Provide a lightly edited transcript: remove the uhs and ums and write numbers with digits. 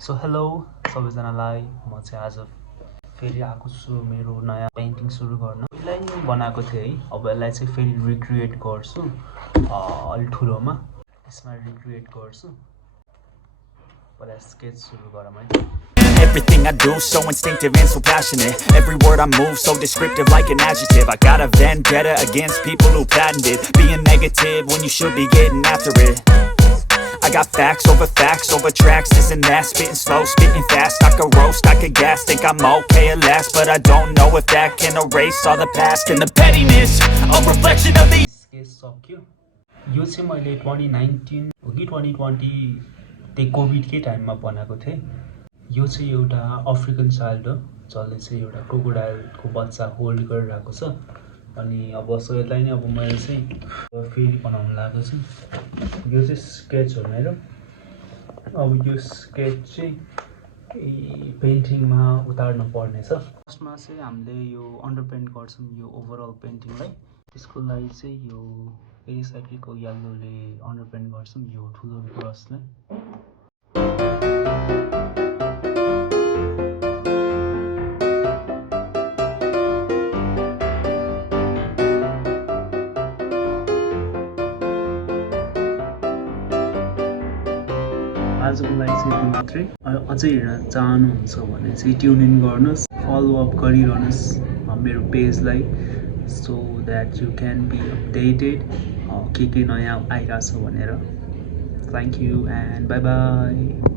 So hello सबैजनालाई म चाहिँ आज फेरि आएको छु मेरो नयाँ पेन्टिङ सुरु गर्न। पहिल्यै नै बनाएको थिएँ है, अब यसलाई चाहिँ फेरि रिक्रिएट गर्छु अलि ठुलोमा। यसमा रिक्रिएट गर्छु। पहिला स्केच सुरु गरौँ है। Everything I do so instinctive and so passionate. Every word I move so descriptive like an adjective. I got a vendetta against people who patented being negative when you should be getting after it. I got facts over tracks, this and that. Spitting slow, spitting fast. I could roast, I could gas. Think I'm okay at last, but I don't know if that can erase all the past. And the pettiness, a reflection of the sketch सक्यो। यो चाहिँ मैले 2019 हो कि 2020 त्यही कोभिडकै टाइममा बनाएको थिएँ। यो चाहिँ एउटा अफ्रिकन चाइल्ड हो, जसले चाहिँ एउटा क्रोकोडाइलको बच्चा होल्ड गरिरहेको छ। अनि अब यसलाई नै अब मैले चाहिँ फेरि बनाउन लागेको छु। यो चाहिँ स्केच हो मेरो। अब यो स्केच चाहिँ पेन्टिङमा उतार्नु पर्नेछ। फर्स्टमा चाहिँ हामीले यो अन्डर पेन्ट गर्छौँ यो ओभरअल पेन्टिङलाई। त्यसको लागि चाहिँ यो पेरिसाइक्लिकको येल्लोले अन्डर पेन्ट गर्छौँ यो ठुलो ब्रसले। आजको लागि चाहिँ यति मात्रै। अझै हेर्न चाहनुहुन्छ भने चाहिँ ट्युन इन गर्नुहोस्, फलोअप गरिरहनुहोस् मेरो पेजलाई, so that you can be updated के नयाँ आइरहेछ भनेर। Thank you and bye by.